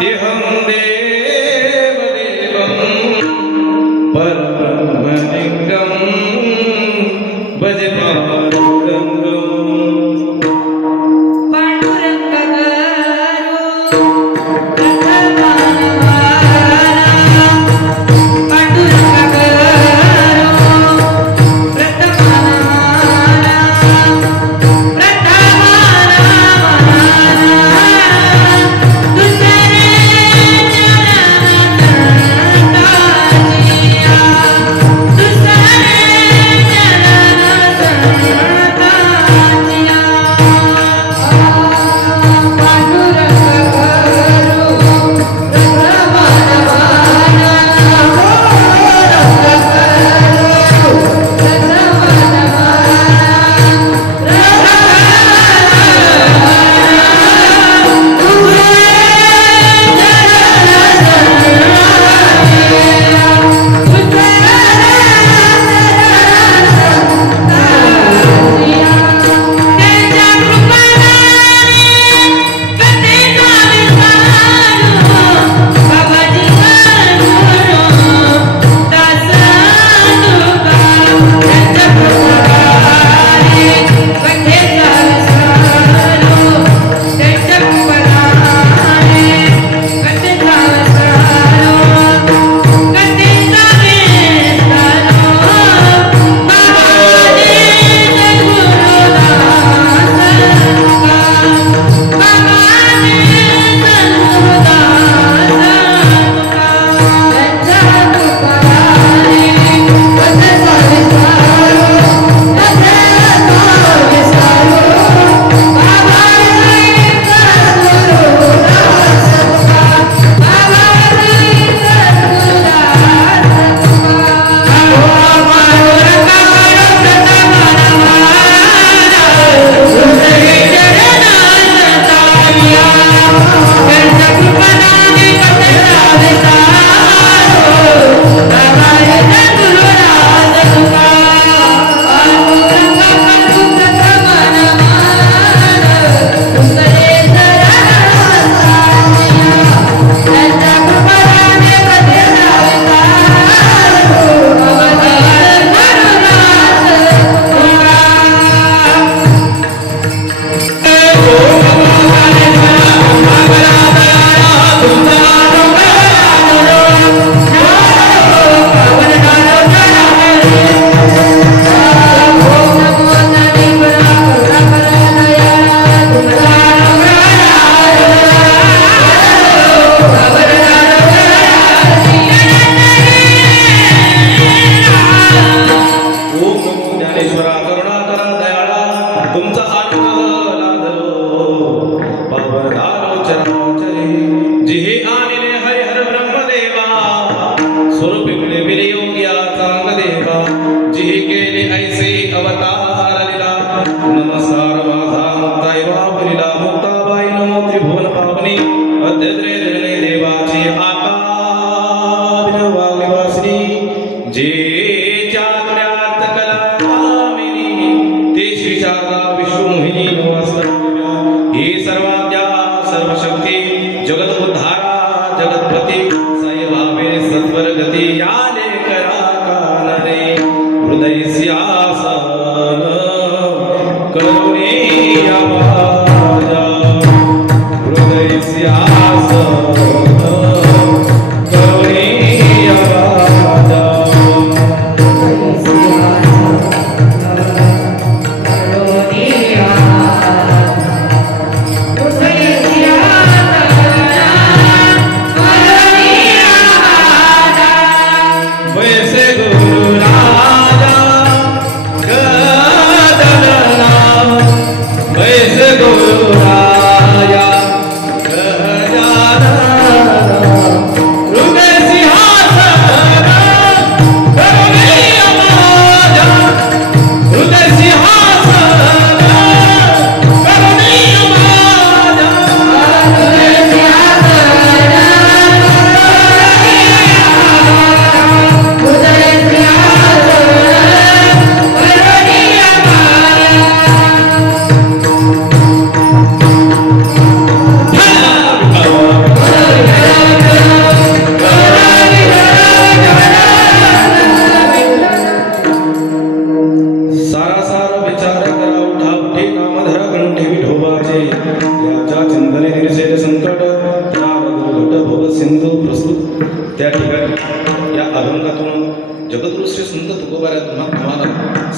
तेहं देवदेवं परब्रह्मलिङ्गं भज पाण्डुरङ्गं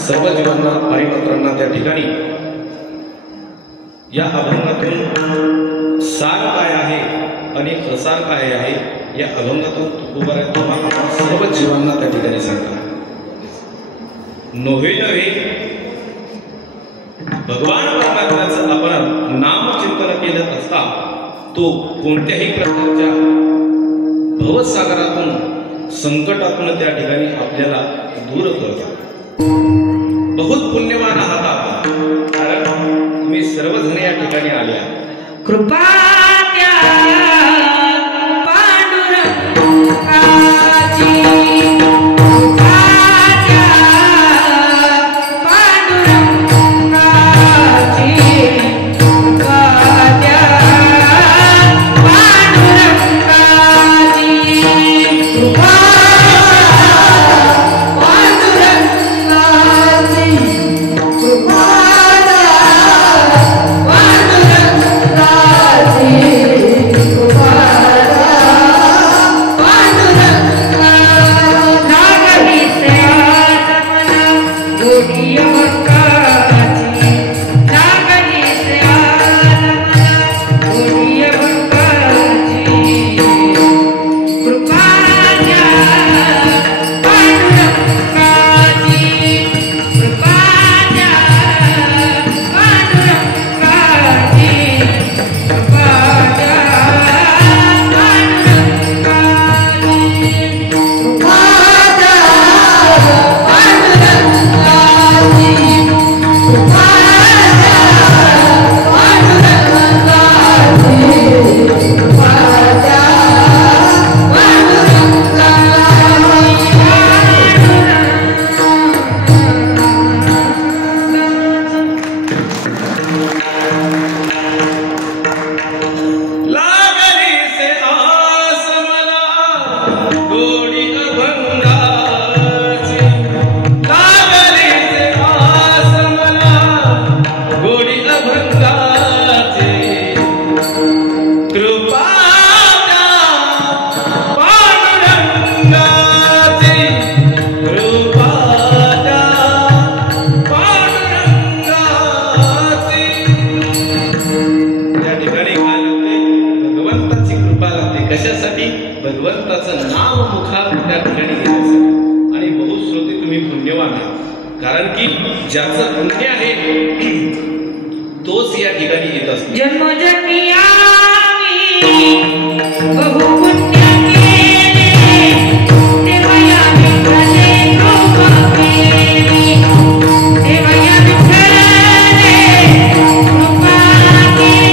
सर्व जीवांना हरिभक्तांना त्या ठिकाणी या अभंगातून सार काय आहे आणि प्रसार काय आहे या अभंगातून तुकोबाराय तुम्हाला सर्व जीवांना त्या ठिकाणी सांगतात. नव्हे नव्हे भगवान परमात्म्याचं आपण नामचिंतन केलं असता तो कोणत्याही प्रकारच्या भवसागरातून संकटातून त्या ठिकाणी आपल्याला दूर करतो. बहुत पुण्यवान आहात आपण, कारण तुम्ही सर्वजण या ठिकाणी आल्या. कृपा कशासाठी? भगवंताचं नाम मुखात त्या ठिकाणी घेण्यासाठी. आणि बहुश्रोते तुम्ही पुण्यवान आहात, कारण की ज्याचं पुण्य आहे तोच या ठिकाणी येत असतो. जन्मोजन्मी आम्ही बहु पुण्य केले, देवया विठ्ठले कृपा केली, देवया विठ्ठले कृपा केली,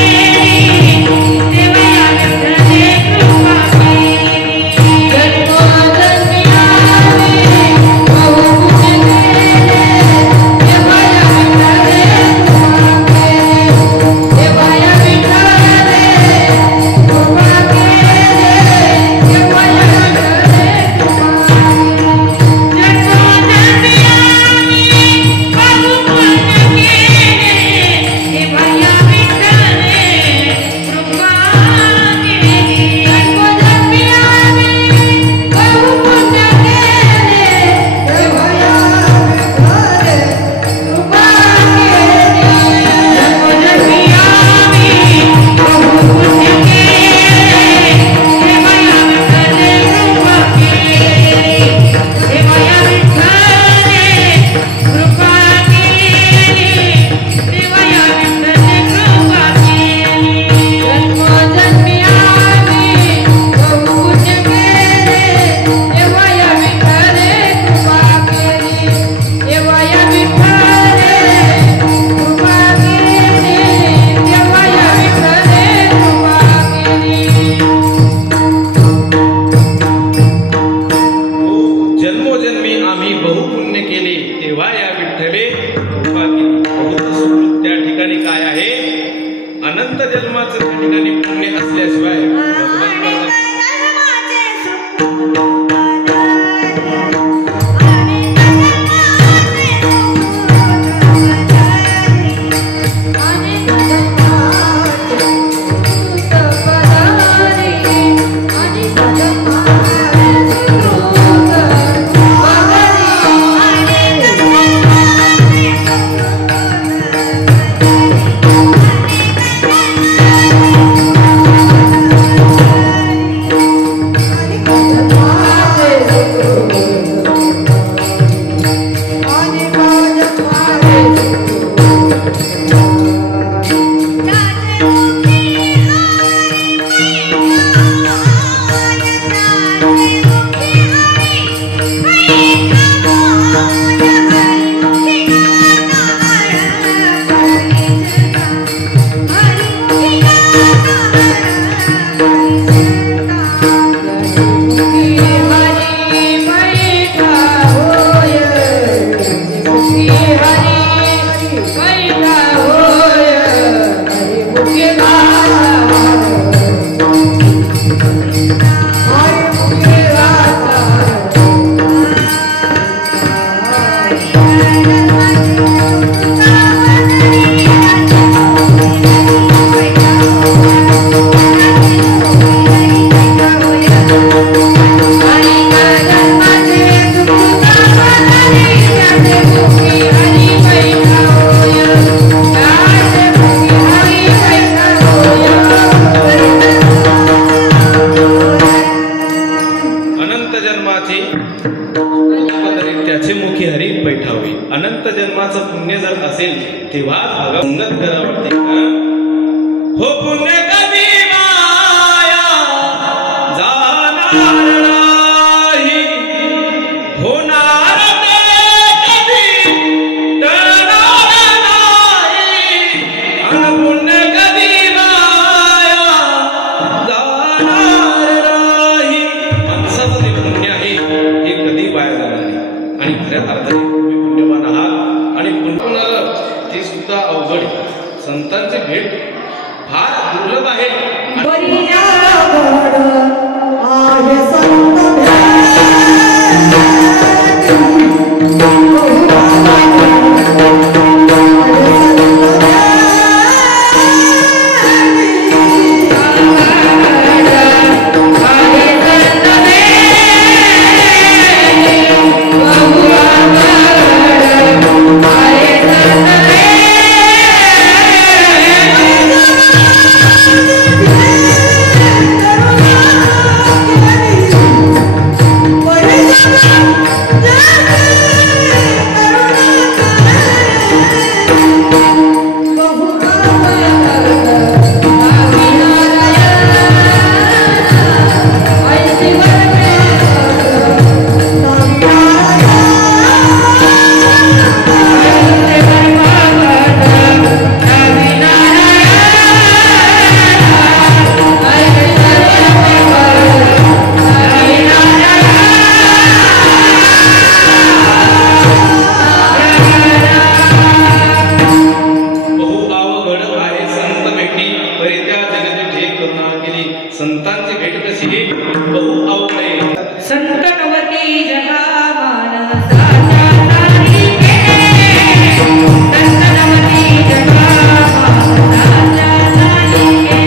देवया विठ्ठले कृपा केली. जन्मोजन्मी आम्ही बहु पुण्य केले, देवया विठ्ठले कृपा केली, देवया विठ्ठले कृपा त्या ठिकाणी काय आहे? अनंत जन्माचं त्या ठिकाणी पुण्य असल्याशिवाय भगवंताला धागा संगत करा वाटते का हो पुण्य कधी माया जाणार नाही होणार ते कधी टळणार नाही अन पुण्य कधी माया जाणार नाही माणसाचं जे पुण्य आहे हे कधी वाया जाणार नाही आणि खऱ्या अर्थाने तुम्ही पुण्यवान आहात आणि पुण्य ते सुद्धा अवघड आहे. संतांची भेट फार दुर्लभ आहे. संतांची भेट कशी बहु अवघड आहे. संतनवती जगामान साचारी के संतनवती जगामान साचारी के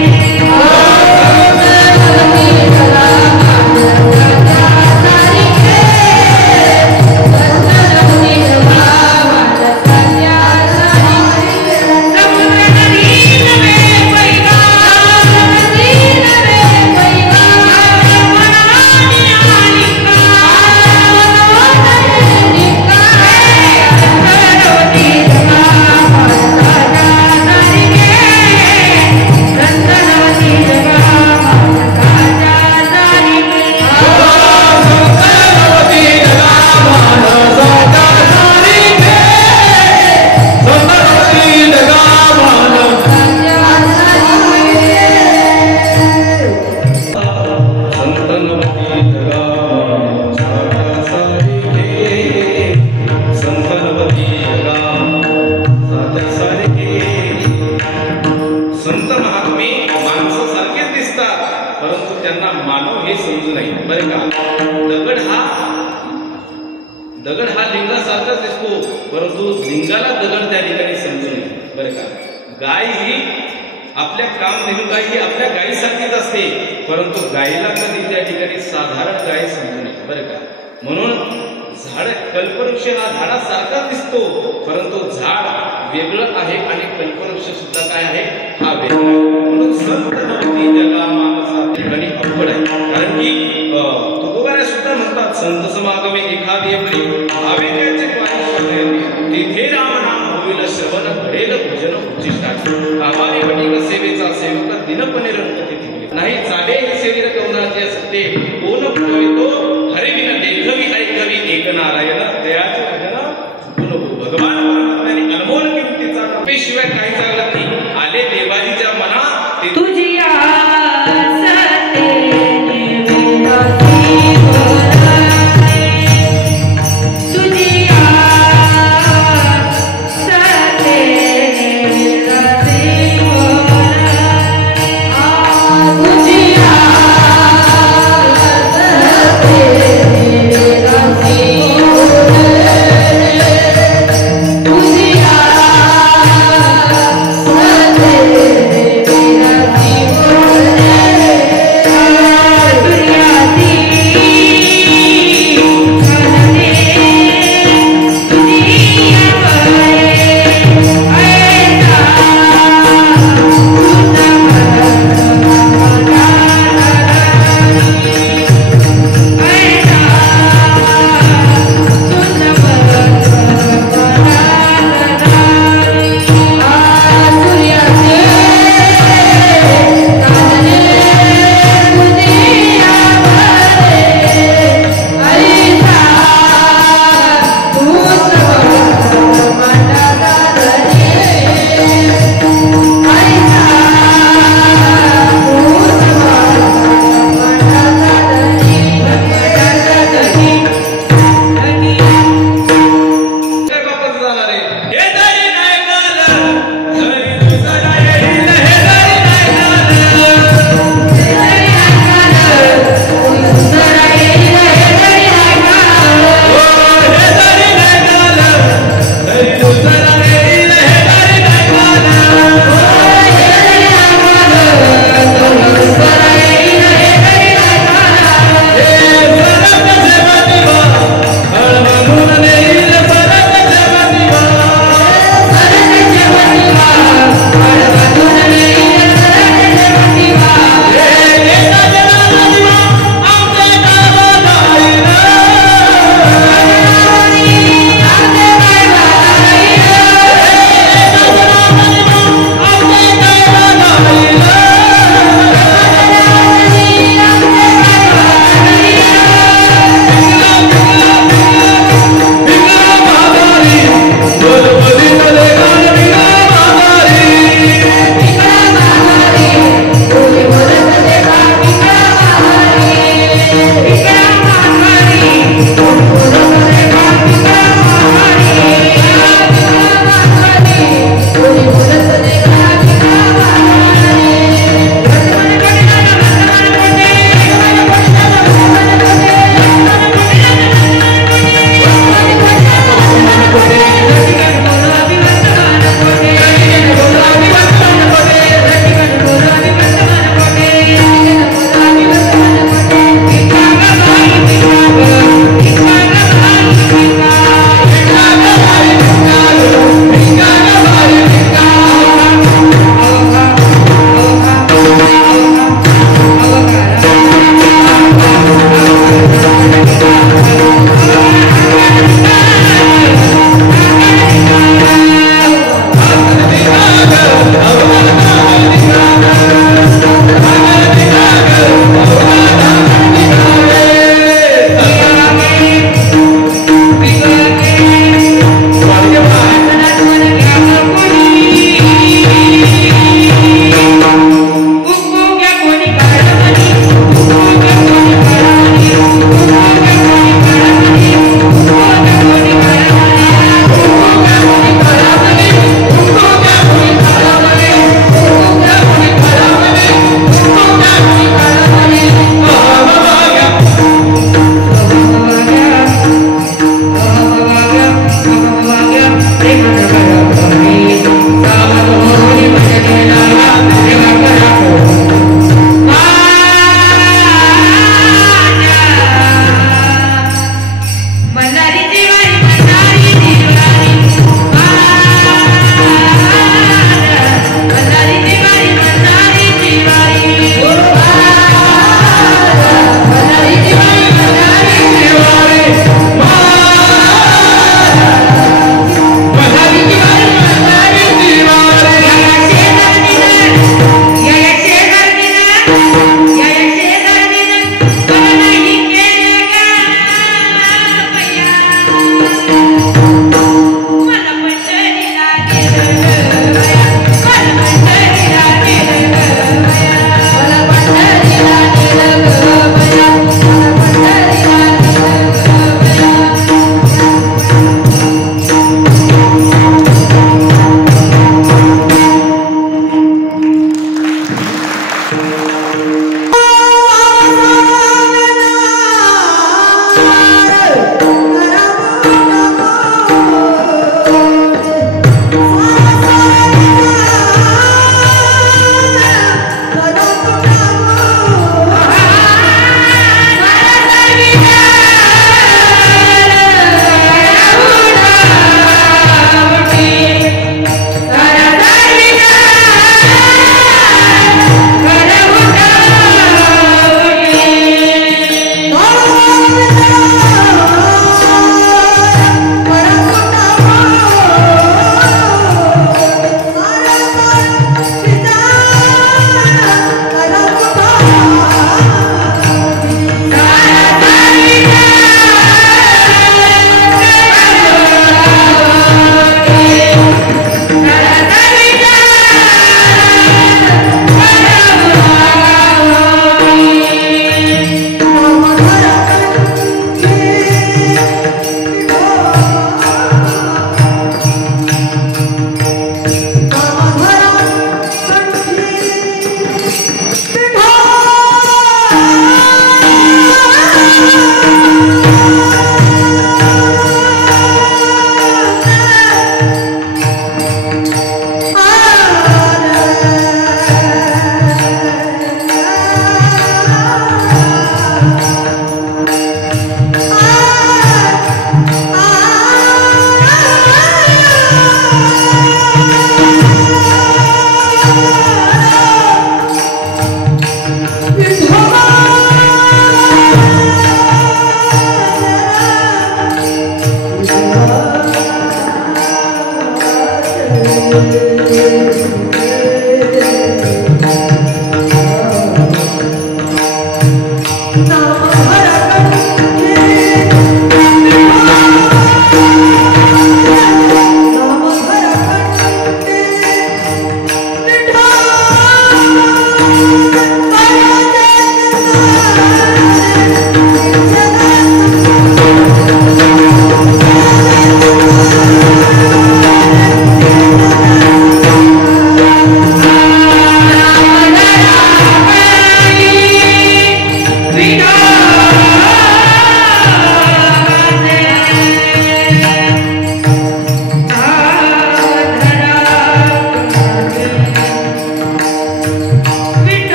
संतनवती जगामान साचारी के संतनवती जगामान साचारी के समुद्र नदी में पैगा संत महात्मे माणसासारखेच दिसतात परंतु त्यांना मानव हे समजू नाही. बरे का दगड हा लिंगासारखाच दिसतो परंतु लिंगाला दगड त्या ठिकाणी समजू नये. बरे का गाय ही आपल्या काम गाय ही आपल्या गायीसारखीच असते परंतु गायीला कधी त्या ठिकाणी साधारण गाय समजू नये. बरे का म्हणून झाड कल्पवृक्ष हा झाडासारखाच दिसतो परंतु झाड वेगळं आहे आणि कल्पवृक्ष सुद्धा काय आहे हा वेगळा आहे. म्हणून संत नवती जगा मानसा ठिकाणी अवघड आहे. कारण की तुकोबाऱ्या सुद्धा म्हणतात संत समागमे एखादी आपली भावे त्याचे पाणी तिथे राम नाम होईल श्रवण घडेल भजन उच्चिष्टा कामाने वटिक सेवेचा सेवक दिनपणे रंग तिथे नाही चाले हे शरीर कवनाचे असते कोण पुरवितो हरिविन देखवी ऐकवी एक नारायण दयाचे भजन भगवान परमात्म्याने अनमोल किमतीचा शिवाय काही चालत नाही. आले देवाजीच्या मनात तुझी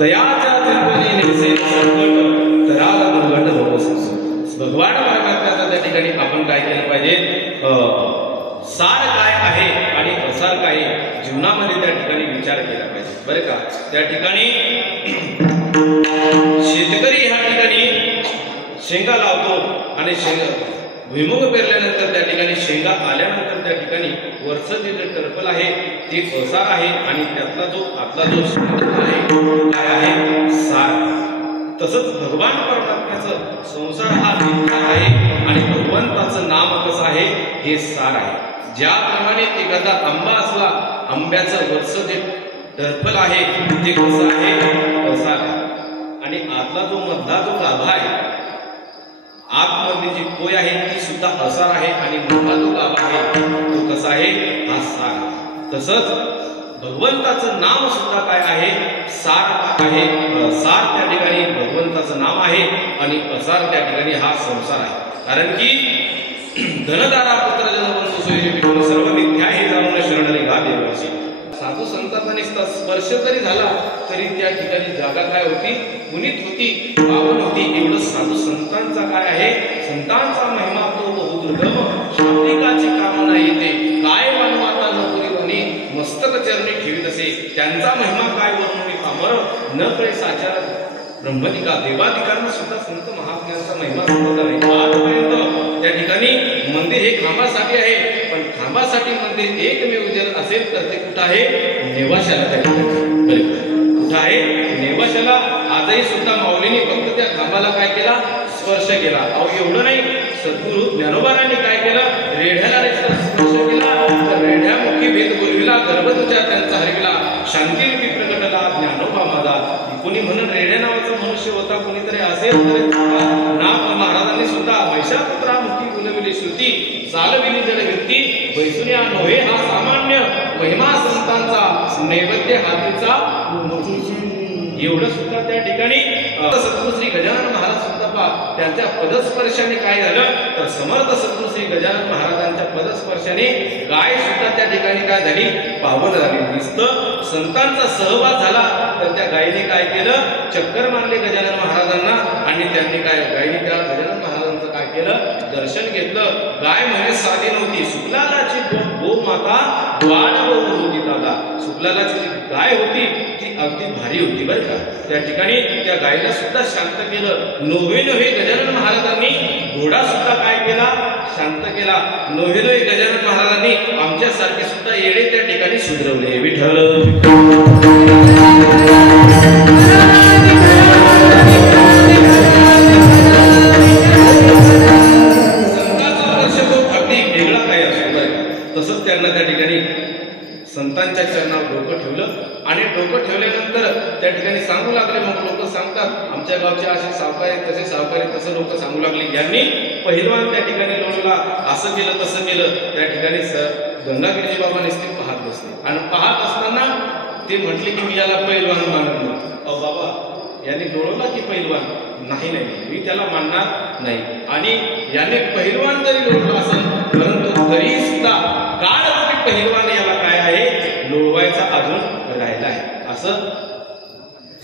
तयाच्या चिंतने निसे संकट तयाला दुर्घट होवस. भगवान परमात्म्याचा त्या ठिकाणी आपण काय केलं पाहिजे, सार काय आहे आणि असार काय जीवनामध्ये त्या ठिकाणी विचार केला पाहिजे बरं का. त्या ठिकाणी शेतकरी ह्या ठिकाणी शेंगा लावतो आणि भुईमुग पेरल्यानंतर त्या ठिकाणी शेंगा आल्यानंतर त्या ठिकाणी वरचं जे टरफल आहे ते असार आहे आणि त्यातला जो आतला जो आहे काय आहे सार. तसंच भगवान परमात्म्याचं संसार हा मिथ्या आहे आणि भगवंताचं नाम कसं आहे हे सार आहे. ज्याप्रमाणे एखादा आंबा असला, आंब्याचं वरचं जे टरफल आहे ते कसं आहे असार आहे आणि आतला जो मधला जो गाभा आहे, आतमध्ये जी पोय आहे ती सुद्धा असार आहे आणि मोठा जो गाभा आहे तो कसा आहे हा सार. तसंच भगवंताचं नाम सुद्धा काय आहे सार आहे. सार त्या ठिकाणी भगवंताचं नाम आहे आणि असार त्या ठिकाणी हा संसार आहे. कारण की धनदारा पुत्र जनबंधू सोयी विठ्ठल सर्व मिथ्या हे जाणून शरणरी गा देवाची. साधू संतांचा निस्ता स्पर्श जरी झाला तरी त्या ठिकाणी जागा काय होती, पुनीत होती, पावन होती. एवढं साधू संतांचा काय आहे, संतांचा महिमा तो बहु दुर्गम, शाब्दिकाची कामना येते काय मानवाता नपुरी वनी मस्तक चरणी ठेवीत असे. त्यांचा महिमा काय वरून मी पामर न कळे साचार ब्रह्मदिका. देवाधिकांना सुद्धा संत महात्म्यांचा महिमा समजला नाही. आजपर्यंत त्या ठिकाणी मंदिर हे खांबासाठी आहे, पण खांबासाठी मंदिर एकमेव जर असेल तर ते कुठं आहे, नेवाशाला. त्या ठिकाणी कुठं आहे, नेवाशाला. आजही सुद्धा माऊलीने फक्त त्या खांबाला काय केला, स्पर्श केला. अहो एवढं नाही, सद्गुरु ज्ञानोबारांनी काय केलं, रेढ्याला स्पर्श केला, तर रेढ्यामुखी भेद बोलविला, गर्भतुच्या त्यांचा हरविला, शांती प्रकटला ज्ञानोबा माझा. कोणी म्हणून रेढ्या नावाचा मनुष्य होता, कोणीतरी असेल ना. महाराजांनी सुद्धा वैशापुत्रामुखी बोलविली श्रुती, चालविली जडविती, वैसुन्या नव्हे हा सामान्य, महिमा संतांचा नैवेद्य हातीचा. एवढं सुद्धा त्या ठिकाणी सद्गुरु श्री गजानन महाराज सुद्धा त्यांच्या पदस्पर्शाने काय झालं तर समर्थ सद्गुरु श्री गजानन महाराजांच्या पदस्पर्शाने गाय सुद्धा त्या ठिकाणी काय झाली, पावन झाली. नुसतं संतांचा सहवास झाला तर त्या गायीने काय केलं, चक्कर मारले गजानन महाराजांना आणि त्यांनी काय, गायीने त्या गजानन महाराजांचं काय केलं, दर्शन घेतलं. गाय म्हणे साधी नव्हती, सुकलालाची गो माता द्वाड होती दादा. सुकलालाची जी गाय होती ती अगदी भारी होती बरं का. त्या ठिकाणी त्या गायीला सुद्धा शांत केलं. नोव्हे गजानन महाराजांनी घोडा सुद्धा काय केला, शांत केला. नोव्हे गजानन महाराजांनी आमच्यासारखे सुद्धा येडे त्या ठिकाणी सुधरवले. विठ्ठल तसंच त्यांना त्या ठिकाणी संतांच्या चरणावर डोकं ठेवलं आणि डोकं ठेवल्यानंतर त्या ठिकाणी सांगू लागले. मग लोक सांगतात आमच्या गावचे असे सावकार आहेत, तसे सावकार आहेत, तसं लोक सांगू लागले. यांनी पहिलवान त्या ठिकाणी लोणला, असं केलं तसं केलं. त्या ठिकाणी गंगागिरीजी बाबा नुसते पाहत बसले आणि पाहत असताना ते म्हटले की मी याला पहिलवान मानत नाही. अहो बाबा याने डोळवला की पहिलवान नाही, मी त्याला मानणार नाही. आणि याने पहिलवान जरी लोळला असेल परंतु तरी सुद्धा काळरूपी पहिलवान याला काय आहे, लोळवायचा अजून राहिला आहे. असं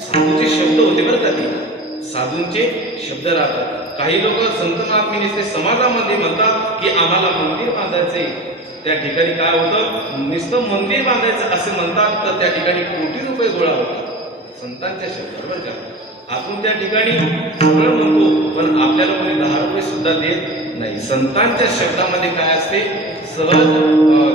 साधूचे शब्द होते बरं का. ते साधूंचे शब्द राहतात. काही लोक संत महात्मे समाजामध्ये म्हणतात की आम्हाला मंदिर बांधायचंय. त्या ठिकाणी काय होतं, नुसतं मंदिर बांधायचं असे म्हणतात तर त्या ठिकाणी कोटी रुपये गोळा होतात. संतांच्या शब्दावर बरं का. आपण त्या ठिकाणी सगळं म्हणतो पण आपल्याला कोणी 10 रुपये सुद्धा देत नाही. संतांच्या शब्दामध्ये काय असते, सहज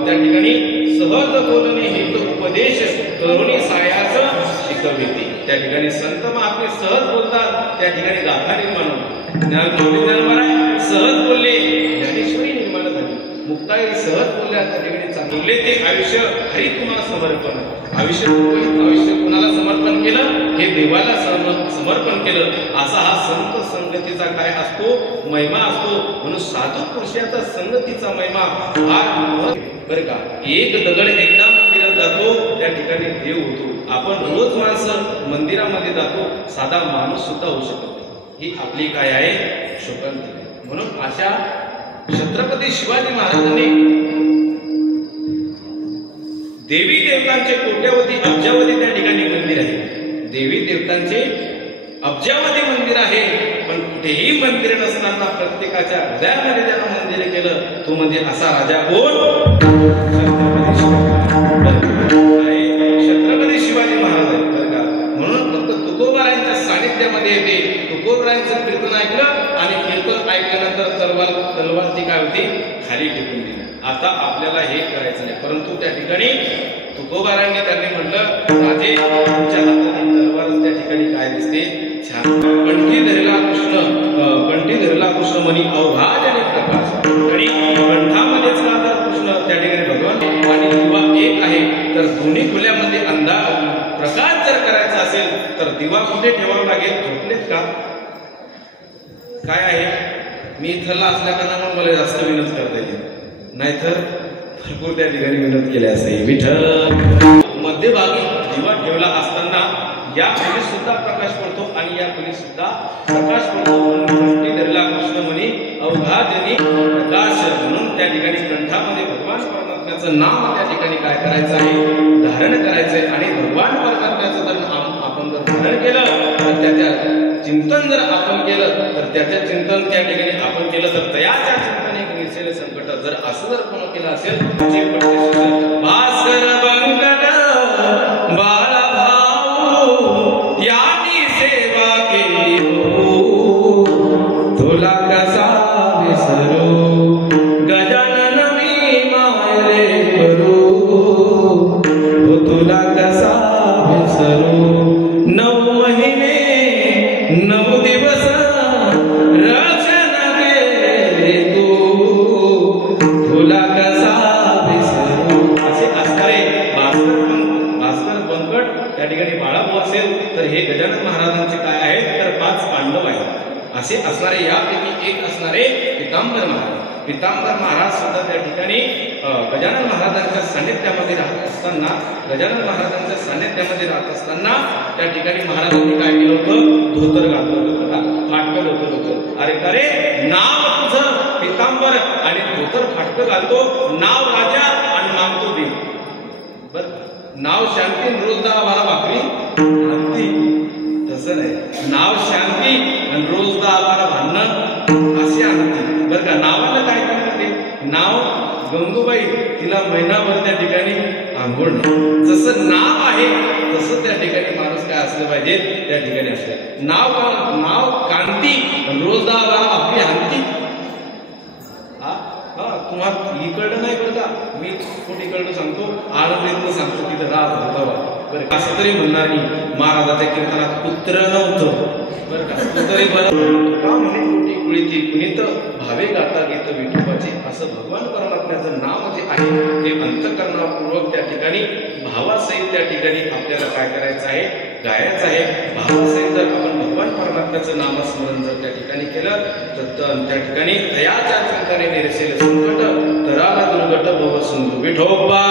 त्या ठिकाणी सहज बोलणे हेतु उपदेश करुणी सायाचं शिकविते. त्या ठिकाणी संत महात्मे सहज बोलतात, त्या ठिकाणी गाथा निर्माण होते. ज्ञानोबा सहज बोलले, ज्ञानेश्वरी निर्माण झाली. मुक्ताई सहज बोलल्या, त्या ठिकाणी चांगले ते आयुष्य हरी तुम्हाला समर्पण. आयुष्य कुणाला समर्पण केलं, हे देवाला समर्पण केलं. असा हा संत संगतीचा काय असतो, महिमा असतो. म्हणून साधू पुरुषाचा संगतीचा महिमा हा बरं का. एक दगड एकदा मंदिरात जातो त्या ठिकाणी देव होतो. आपण रोज माणसं मंदिरामध्ये जातो, साधा माणूस सुद्धा होऊ शकतो. ही आपली काय आहे, शोकांती. म्हणून अशा छत्रपती शिवाजी महाराजांनी देवी देवतांचे कोट्यावधी अब्जावधी त्या ठिकाणी मंदिर आहे. देवी देवतांचे अब्जावधी मंदिर आहे. पण कुठेही मंदिर नसताना प्रत्येकाच्या हृदयामध्ये त्यानं मंदिर केलं. तो म्हणजे असा राजा कोण? छत्रपती शिवाजी महाराज आहेत बरं का. म्हणून फक्त तुकोबारायांच्या सानिध्यामध्ये येते. तुकोबारायांचं कीर्तन ऐकलं आणि कीर्तन ऐकल्यानंतर तलवार ती काय होती? खाली टेकून दिली. आता आपल्याला हे करायचं नाही. परंतु त्या ठिकाणी तुकोबारांनी त्यांनी म्हटलं, राजे तुमच्या हाताने तलवार त्या ठिकाणी काय दिसते? छान. कंठी धरला कृष्ण म्हणी अवघाज आणि प्रकाश. आणि कंठामध्येच का तर कृष्ण त्या ठिकाणी भगवान आणि दिवा एक आहे. तर दोन्ही खुल्यामध्ये अंधार प्रकाश जर करायचा असेल तर दिवा कुठे ठेवावा लागेल? झोपलेत का? काय आहे? मी इथला असल्या कारणामुळे मला जास्त विनंती करता येईल, नाहीतर भरपूर त्या ठिकाणी विनंती केली असते. विठ्ठल मध्यभागी दिवा ठेवला असताना या खोलीत सुद्धा प्रकाश पडतो आणि या खोलीत सुद्धा प्रकाश पडतो. कंठी धरला कृष्ण म्हणी अवघाजनी प्रकाश. म्हणून त्या ठिकाणी कंठामध्ये भगवान परमात्म्याचं नाम त्या ठिकाणी काय करायचं आहे? धारण करायचंय. आणि भगवान परमात्म्याचं जर आपण जर धारण केलं तर त्याच्या चिंतन जर आपण केलं तर त्याच्या चिंतन त्या ठिकाणी आपण केलं तर तयाच्या चिंतने निसेल संकट. जर असं जर कोण केलं असेल भास्कर बंकट बाळा भाऊ यानी सेवा केली हो, तुला कसा विसरू गजानन मी मायले करू, तुला कसा विसरू. 9 महिने 9 दिवस रक्षण केले तू, तुला कसा विसरू. असे असणारे भास्कर बंकट त्या ठिकाणी बाळाभाऊ असेल तर हे गजानन महाराजांचे काय आहेत? तर 5 पांडव आहेत. असे असणारे यापैकी एक असणारे पितांबर महाराज. पितांबर महाराज सुद्धा त्या ठिकाणी गजानन महाराजांच्या सानिध्यामध्ये राहत असताना त्या ठिकाणी महाराजांनी काय केलं होतं? धोतर घातलं होतं, फाटकं धोतर होतं. अरे का रे, नाव तुझं पितांबर आणि धोतर फाटकं घालतो, नाव राजा आणि मागतो देव. बर, नाव शांती रोज 10-12 भाकरी आणती, तसं नाही. नाव शांती आणि रोज 10-12 भांडणं असे आणते बरं का. नावाला काय करते? नाव गंगूबाई, तिला महिनाभर त्या ठिकाणी आंघोळ नाही. जसं नाव आहे तसं त्या ठिकाणी माणूस काय असलं पाहिजे? त्या ठिकाणी असलं. नाव कांती रोज 10-12 भाकरी आणती. तुम्हाला इकडं नाही बरं का, मी इकडं सांगतो, आनंदीत सांगतो, तिथं राहत होता बरं. असं तरी म्हणणार नाही महाराजाच्या कीर्तनात पुत्र नव्हतं बरं का. तरी का म्हणे कोटी कुळीती कुणीत भावे गाता गीत विठोबाचे. असं भगवान परमात्म्याचं नाव जे आहे ते अंतःकरणापूर्वक त्या ठिकाणी भावासहित त्या ठिकाणी आपल्याला काय करायचं आहे? गायचं आहे. भावासहित जर आपण भगवान परमात्म्याचं नामस्मरण जर त्या ठिकाणी केलं तर त्या ठिकाणी दयाच्या चिंतने निरसेल संकट, तराला दुर्गट भव सिंधू विठोबा.